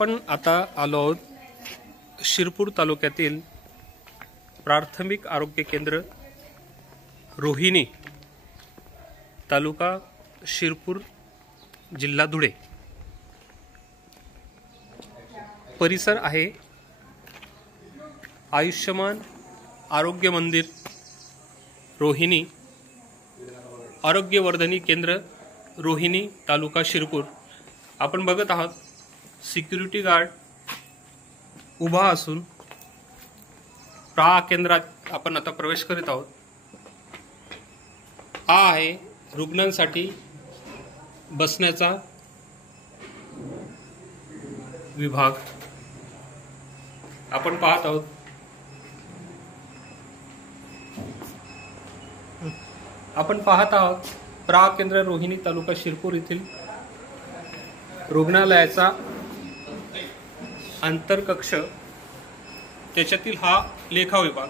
आपण आता आलो आहोत शिरपूर तालुक्यातील प्राथमिक आरोग्य केंद्र रोहिणी, तालुका शिरपूर, जिल्हा धुळे. परिसर आहे आयुष्यमान आरोग्य मंदिर रोहिणी, आरोग्यवर्धनी केंद्र रोहिणी, तालुका शिरपूर. आपण बघत आहात सिक्युरिटी गार्ड उभा असून केंद्रात आपण आता प्रवेश करीत आहोत. हा आहे रुग्णांसाठी बसण्याचा विभाग. आपण पाहत आहोत केंद्र रोहिणी, तालुका शिरपूर येथील रुग्णालयाचा आंतरकक्ष, त्याच्यातील हा लेखा विभाग,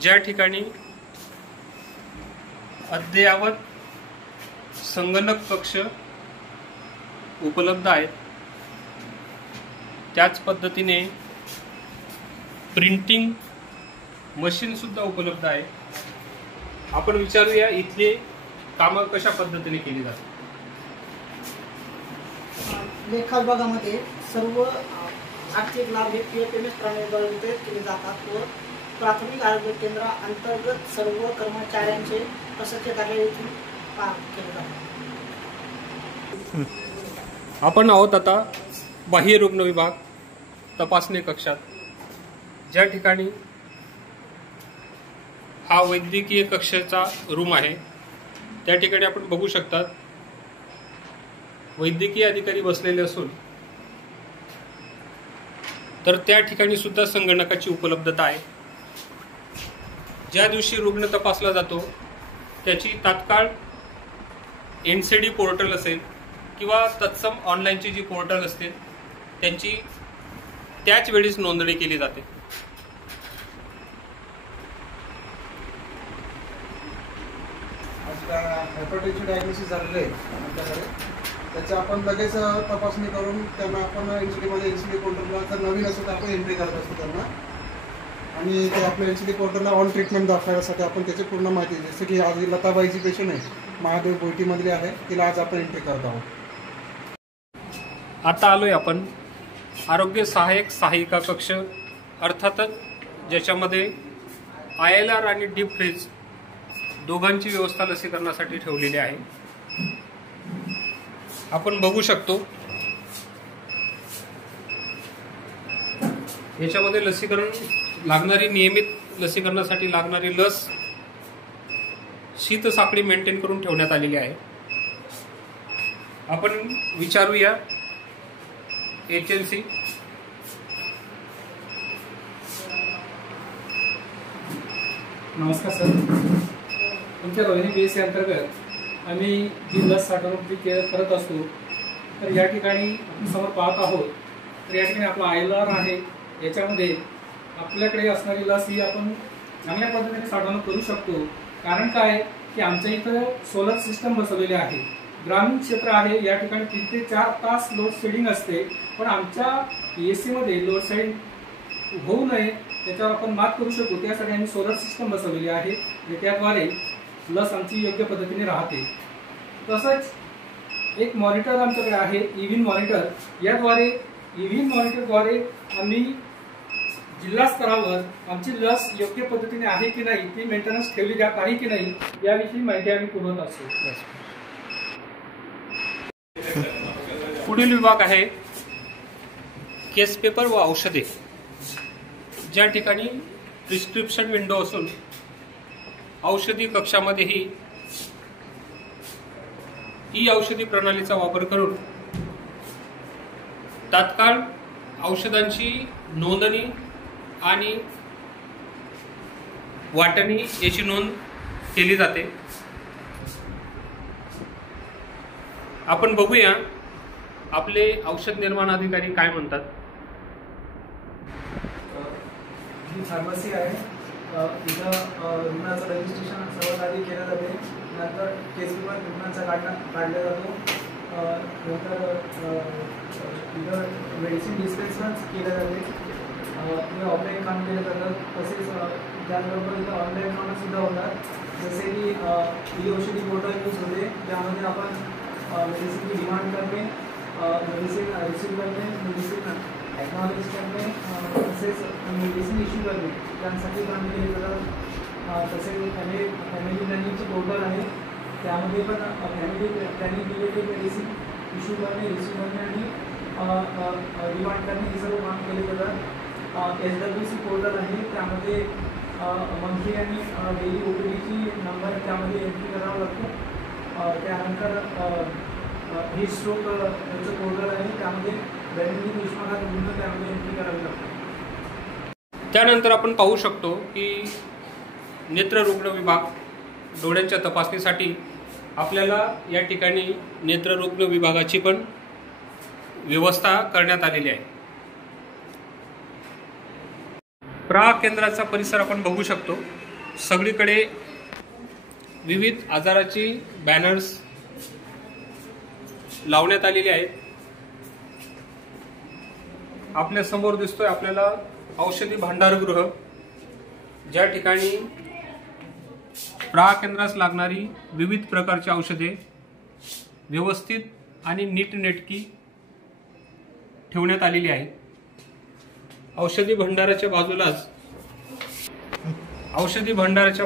ज्या ठिकाणी अद्ययावत संगणक कक्ष उपलब्ध आहेत. त्याच पद्धतीने प्रिंटिंग मशीन सुद्धा उपलब्ध आहे. आपण विचारूया इथले कामं कशा पद्धतीने केली जातात. लेखा विभागामध्ये सर्व आर्थिक लाभ हे PFMS प्रणालीद्वारे केले जातात व प्राथमिक आरोग्य केंद्र अंतर्गत सर्व कर्मचाऱ्यांचे प्रशासकीय कार्य येथून पार केले जातात. आपण आहोत आता बाह्य रुग्ण विभाग तपासणी कक्षात, ज्या ठिकाणी हा वैद्यकीय कक्षाचा रूम आहे. त्या ठिकाणी आपण बघू शकतात वैद्यकीय अधिकारी बसलेले असून तर त्या ठिकाणी सुद्धा संगणकाची उपलब्धता आहे. ज्या दिवशी रुग्ण तपासला जातो त्याची तात्काळ NCD पोर्टल असेल किंवा तत्सम ऑनलाईनची जी पोर्टल असते त्यांची त्याच वेळीच नोंदणी केली जाते. हेपॅटायटिस डायग्नोसिस झालेलं आहे आपल्याकडे, त्याची आपण लगेच तपासणी करून त्यांना आपण NCD पोर्टलला जर नवीन असेल तर आपण एंट्री करत असतो त्यांना, आणि ते आपल्या NCD पोर्टलला ऑन ट्रीटमेंट दाखवण्यासाठी आपण त्याची पूर्ण माहिती, जसं की आज लताबाईची पेशंट आहे, महादेव बोईटीमधली आहे, तिला आज आपण एंट्री करत आहोत. आता आलोय आपण आरोग्य सहाय्यक सहायिका कक्ष, अर्थातच ज्याच्यामध्ये ILR आणि डीप फ्रीज दोघांची व्यवस्था लसीकरणासाठी ठेवलेली आहे. आपण बघू शकतो याच्यामध्ये लसीकरण लागणारी, नियमित लसीकरणासाठी लागणारी लस शीत साखळी मेंटेन करून ठेवण्यात आलेली आहे. आपण विचारूया HLC. नमस्कार सर, तुमच्या रोहिणी BSc अंतर्गत आम्ही जी लस साठवणूक करत असतो, तर या ठिकाणी समोर पाहत आहोत तर या ठिकाणी आपला ILR आहे. याच्यामध्ये आपल्याकडे असणारी लस ही आपण चांगल्या पद्धतीने साठवणूक करू शकतो. कारण काय की आमच्या इथं सोलर सिस्टम बसवलेले आहे. ग्रामीण क्षेत्र आहे, या ठिकाणी 3 ते 4 तास लोड शेडिंग असते, पण आमच्या PSC मध्ये लोड शेडिंग होऊ नये त्याच्यावर आपण मात करू शकतो. त्यासाठी आम्ही सोलर सिस्टम बसवलेली आहे आणि त्याद्वारे लस आमची योग्य पद्धतीने राहते. तसंच एक मॉनिटर आमच्याकडे आहे, EVIN मॉनिटर. याद्वारे EVIN मॉनिटरद्वारे आम्ही जिल्हा स्तरावर आमची लस योग्य पद्धतीने आहे की नाही, ती मेंटेनन्स ठेवली जात आहे की नाही, याविषयी माहिती आम्ही पुरवत असतो. पुढील विभाग आहे केस पेपर व औषधे, ज्या ठिकाणी प्रिस्क्रिप्शन विंडो असून औषधी कक्षामध्येही औषधी प्रणालीचा वापर करून तात्काळ औषधांची नोंदणी आणि वाटणी याची नोंद केली जाते. आपण बघूया आपले औषध निर्माण अधिकारी काय म्हणतात. ही फार्मसी आहे. इथं रुग्णाचं रजिस्ट्रेशन सर्वात आधी केलं जाते, नंतर केस पेपर रुग्णाचा काढला जातो, नंतर इथं मेडिसिन डिस्पेन्सच केलं जाते. इथं ऑफलाईन काम केलं जातं. तसेच त्याचबरोबर इथं ऑनलाईन कामंसुद्धा होतात. जसे की ई औषधी पोर्टल यूज होते, त्यामध्ये आपण मेडिसिनची डिमांड करणे, मेडिसिन रिसीव करणे, मेडिसिन ॲक्नॉलेज करणे, तसेच मेडिसिन इश्यू करणे त्यांसाठी काम केले जातात. तसेच फॅमिली प्लॅनिंगचे पोर्टल आहे, त्यामध्ये पण family planning related medicine issue करणे, रिसीव करणे आणि डिमांड करणे हे सर्व काम केले जातात. SWC पोर्टल आहे, त्यामध्ये मंथली आणि डेली OPDची नंबर त्यामध्ये एंट्री करावा लागतो. त्यानंतर ही स्ट्रोक त्याचं पोर्टल आहे, त्यामध्ये दैनंदिन उष्माघात रुग्ण त्यामध्ये एंट्री करावी लागते. त्यानंतर आपण पाहू शकतो की नेत्ररुग्ण विभाग डोळ्यांच्या तपासणीसाठी आपल्याला या ठिकाणी नेत्ररुग्ण विभागाची पण व्यवस्था करण्यात आलेली आहे. प्रा केंद्राचा परिसर आपण बघू शकतो. सगळीकडे विविध आजाराची बॅनर्स लावण्यात आलेली आहेत. आपल्या समोर दिसतोय आपल्याला औषधी भांडारगृह, ज्या ठिकाणी प्रा केंद्रास लागणारी विविध प्रकारची औषधे व्यवस्थित आणि नीटनेटकी ठेवण्यात आलेली आहेत. औषधी भंडाराच्या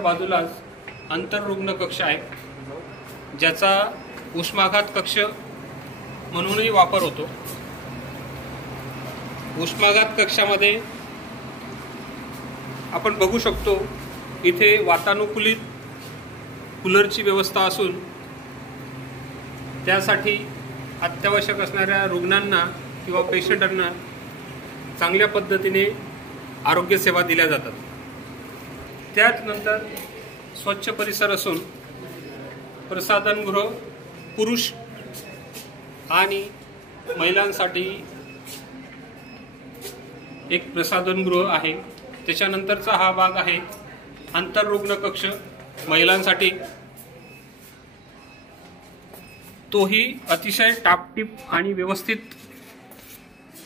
बाजूलाच आंतररुग्ण कक्ष आहे, ज्याचा उष्माघात कक्ष म्हणूनही वापर होतो. उष्माघात कक्षामध्ये आपण बघू शकतो इथे वातानुकूलित कूलरची व्यवस्था असून त्यासाठी अत्यावश्यक असणाऱ्या रुग्णांना किंवा पेशंटांना चांगल्या पद्धतीने आरोग्य सेवा दिल्या जातात. त्यानंतर स्वच्छ परिसर असून प्रसाधनगृह पुरुष आणि महिलांसाठी एक प्रसाधनगृह आहे. त्याच्यानंतरचा हा भाग आहे आंतररुग्ण कक्ष महिलांसाठी. तोही अतिशय टापटीप आणि व्यवस्थित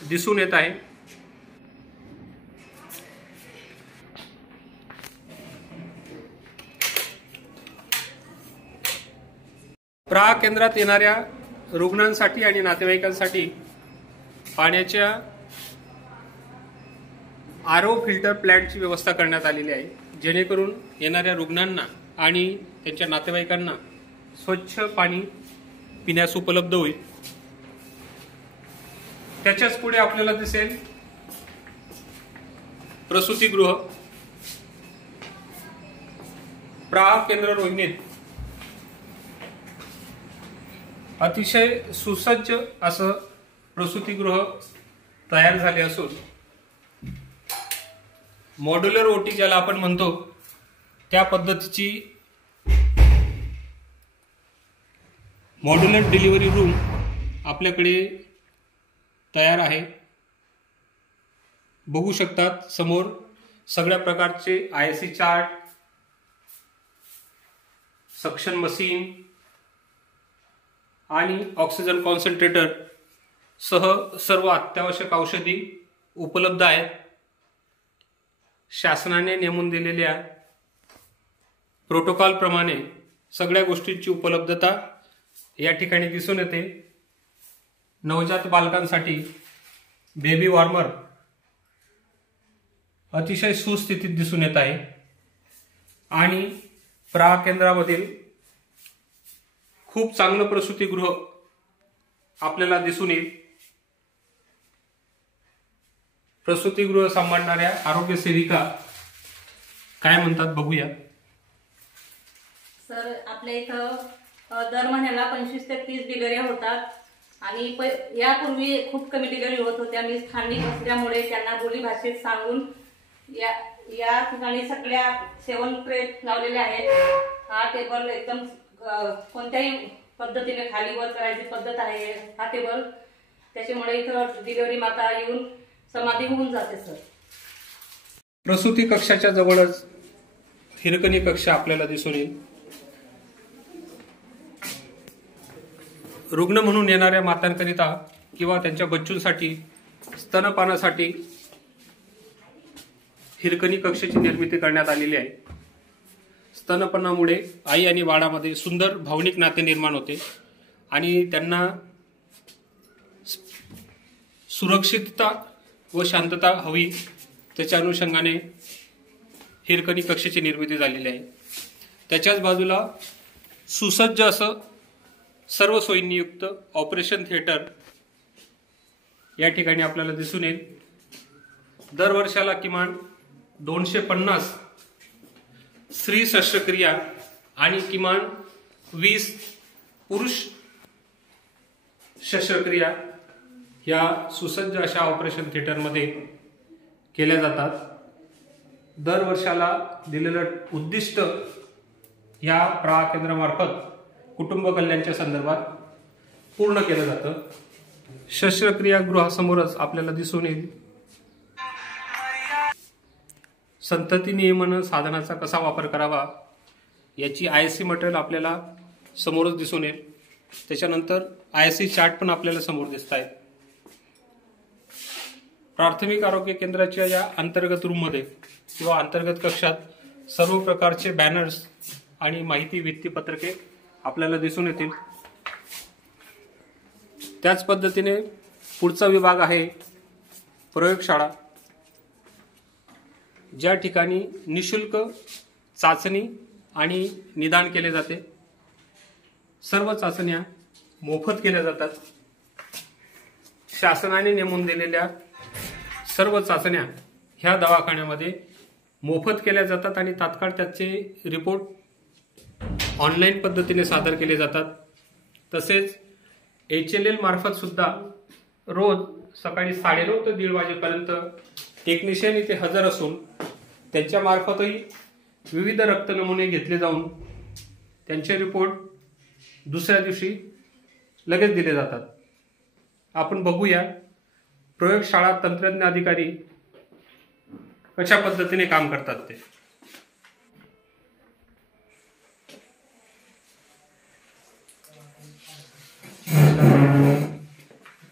दिसून येत आहे. प्रा केंद्रात येणाऱ्या रुग्णांसाठी आणि नातेवाईकांसाठी पाण्याच्या RO फिल्टर प्लॅन्टची व्यवस्था करण्यात आलेली आहे, जेणेकरून येणाऱ्या रुग्णांना आणि त्यांच्या नातेवाईकांना स्वच्छ पाणी पिण्यास उपलब्ध होईल. त्याच्याच पुढे आपल्याला दिसेल प्रसूतीगृह. प्रा केंद्र रोहिणीत अतिशय सुसज्ज असं प्रसूतीगृह तयार झाले असून मॉड्युलर OT ज्याला आपण म्हणतो त्या पद्धतीची मॉड्युलर डिलिव्हरी रूम आपल्याकडे तयार आहे. बघू शकतात समोर सगळ्या प्रकारचे IC चार्ट, सक्शन मशीन आणि ऑक्सिजन कॉन्सन्ट्रेटर सह सर्व अत्यावश्यक औषधी उपलब्ध आहेत. शासनाने नेमून दिलेल्या प्रोटोकॉल प्रमाणे सगळ्या गोष्टींची उपलब्धता या ठिकाणी दिसून येते. नवजात बालकांसाठी बेबी वॉर्मर अतिशय सुस्थितीत दिसून येत आहे आणि प्रा केंद्रामधील खूप चांगलं प्रसूतीगृह आपल्याला दिसून येईल. प्रसूतीगृह सांभाळणाऱ्या आरोग्य सेविका काय म्हणतात बघूया. सर, आपल्या इथं दर महिन्याला 25 ते 30 डिलिव्हऱ्या होतात आणि यापूर्वी खूप कमी डिलिव्हरी होत होत्या. मी स्थानिक असल्यामुळे त्यांना बोलीभाषेत सांगून या ठिकाणी सगळ्या 7 ट्रे लावलेले आहेत. हा टेबल एकदम कोणत्याही पद्धतीने खाली वर करायची पद्धत आहे हा टेबल. त्याच्यामुळे इथं डिलिव्हरी माता येऊन समाधी होऊन जाते. सर, प्रसूती कक्षाच्या जवळच हिरकणी कक्ष आपल्याला दिसून येईल. रुग्ण म्हणून येणाऱ्या मातांकरिता किंवा त्यांच्या बच्चूंसाठी स्तनपानासाठी हिरकणी कक्षाची निर्मिती करण्यात आलेली आहे. स्तनपानामुळे आई आणि बाळामध्ये सुंदर भावनिक नाते निर्माण होते आणि त्यांना सुरक्षितता व शांतता हवी, त्याच्या अनुषंगाने हिरकणी कक्षाची निर्मिती झालेली आहे. त्याच्याच बाजूला सुसज्ज असं सर्व सोयींयुक्त ऑपरेशन थिएटर या ठिकाणी आपल्याला दिसून येईल. दरवर्षाला किमान 250 स्त्री शस्त्रक्रिया आणि किमान 20 पुरुष शस्त्रक्रिया या सुसज्ज अशा ऑपरेशन थिएटरमध्ये केल्या जातात. दरवर्षाला दिलेलं उद्दिष्ट या प्रहार केंद्रामार्फत कुटुंब कल्याणच्या संदर्भात पूर्ण केलं जातं. शस्त्रक्रिया गृहासमोरच आपल्याला दिसून येईल संतती नियमन साधनाचा कसा वापर करावा याची IC मटेरियल आपल्याला समोरच दिसून येईल. त्याच्यानंतर IC चार्ट पण आपल्याला समोर दिसत आहेत. प्राथमिक आरोग्य केंद्राच्या या अंतर्गत रूममध्ये किंवा अंतर्गत कक्षात सर्व प्रकारचे बॅनर्स आणि माहिती भित्तीपत्रके आपल्याला दिसून येतील. त्याच पद्धतीने पुढचा विभाग आहे प्रयोगशाळा, ज्या ठिकाणी निशुल्क चाचणी आणि निदान केले जाते. सर्व चाचण्या मोफत केल्या जातात. शासनाने नेमून दिलेल्या सर्व चाचण्या ह्या दवाखान्यामध्ये मोफत केल्या जातात आणि तात्काळ त्याचे रिपोर्ट ऑनलाईन पद्धतीने सादर केले जातात. तसेच HLL मार्फत सुद्धा रोज सकाळी 9:30 ते 1:30 वाजेपर्यंत टेक्निशियन इथे हजर असून त्यांच्या मार्फतही विविध रक्त नमुने घेतले जाऊन त्यांचे रिपोर्ट दुसऱ्या दिवशी लगेच दिले जातात. आपण बघूया प्रयोगशाळा तंत्रज्ञ अधिकारी कशा पद्धतीने काम करतात ते.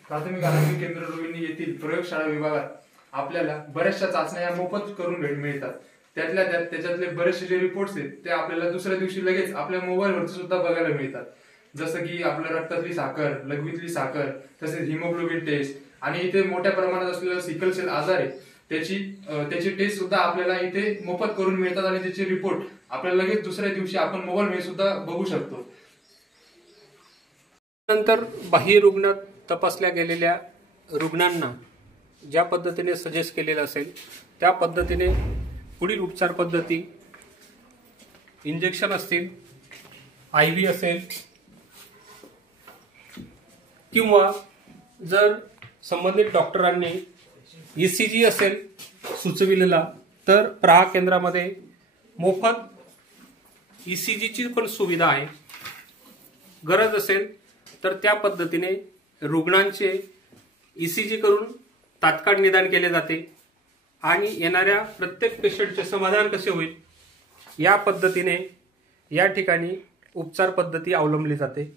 प्राथमिक आरोग्य केंद्र रोहिणी येथील प्रयोगशाळा विभागात आपल्याला बऱ्याचशा चाचण्या मोफत करून मिळतात. त्याच्यातले बरेचसे जे रिपोर्ट्स आहेत ते आपल्याला दुसऱ्या दिवशी लगेच आपल्या मोबाईलवरती सुद्धा बघायला मिळतात. जसं की आपल्या रक्तातली साखर, लघवीतली साखर, तसेच हिमोग्लोबिन टेस्ट आणि इथे मोठ्या प्रमाणात असलेला सिकल सेल आजार आहे त्याची टेस्ट सुद्धा आपल्याला इथे मोफत करून मिळतात आणि त्याचे रिपोर्ट आपल्याला लगेच दुसऱ्या दिवशी आपण मोबाईलवर सुद्धा बघू शकतो. नंतर बाह्य रुग्णात तपासल्या गेलेल्या रुग्णांना ज्या पद्धतीने सजेस्ट केलेलं असेल त्या पद्धतीने पुढील उपचार पद्धती, इंजेक्शन असतील, IV असेल किंवा जर संबंधित डॉक्टरांनी ECG असेल सुचविलेला तर प्रहार केंद्रामध्ये मोफत ECGची पण सुविधा आहे. गरज असेल तर त्या पद्धतीने रुग्णांचे ECG करून तात्काळ निदान केले जाते आणि येणाऱ्या प्रत्येक पेशंटचे समाधान कसे होईल या पद्धतीने या ठिकाणी उपचार पद्धती अवलंबली जाते.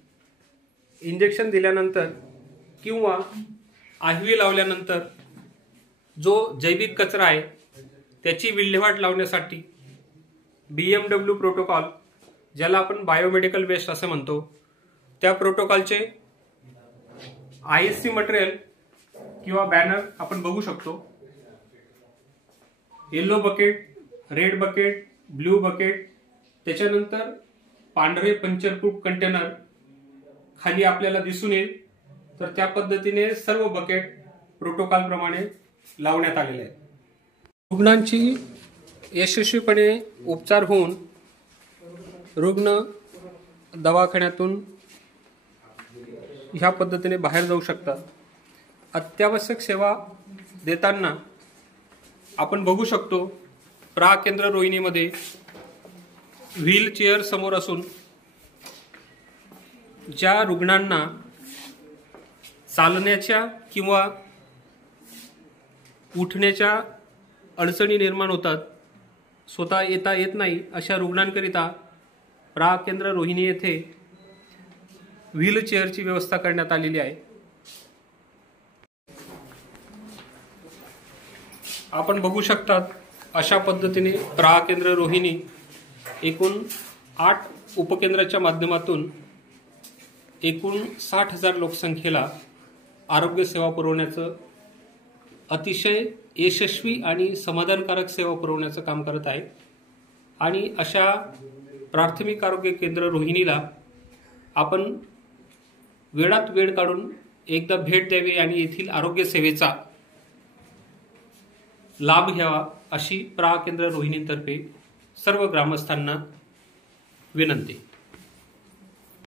इंजेक्शन दिल्यानंतर किंवा IV लावल्यानंतर जो जैविक कचरा आहे त्याची विल्हेवाट लावण्यासाठी BMW प्रोटोकॉल, ज्याला आपण बायोमेडिकल वेस्ट असं म्हणतो, त्या प्रोटोकॉलचे IC मटेरियल किंवा बॅनर आपण बघू शकतो. Yellow bucket, red bucket, blue bucket, त्याच्यानंतर पांढरे पंचरप्रूफ कंटेनर खाली आपल्याला दिसून येईल. तर त्या पद्धतीने सर्व बकेट प्रोटोकॉल प्रमाणे लावण्यात आलेले आहेत. रुग्णांची यशस्वीपणे उपचार होऊन रुग्ण दवाखान्यातून ह्या पद्धतीने बाहेर जाऊ शकतात. अत्यावश्यक सेवा देताना आपण बघू शकतो प्रहार केंद्र रोहिणीमध्ये व्हीलचेअर समोर असून ज्या रुग्णांना चालण्याच्या किंवा उठण्याच्या अडचणी निर्माण होतात, स्वतः येता येत नाही, अशा रुग्णांकरिता प्रहार केंद्र रोहिणी येथे व्हीलचेअरची व्यवस्था करण्यात आलेली आहे. आपण बघू शकतात अशा पद्धतीने प्रहा केंद्र रोहिणी एकूण 8 उपकेंद्राच्या माध्यमातून एकूण 60,000 लोकसंख्येला आरोग्य सेवा पुरवण्याचं अतिशय यशस्वी आणि समाधानकारक सेवा पुरवण्याचं काम करत आहे. आणि अशा प्राथमिक आरोग्य केंद्र रोहिणीला आपण वेळात वेळ काढून एकदा भेट द्यावी आणि येथील आरोग्य सेवेचा लाभ घ्यावा अशी प्रहा केंद्र रोहिणीतर्फे सर्व ग्रामस्थांना विनंती.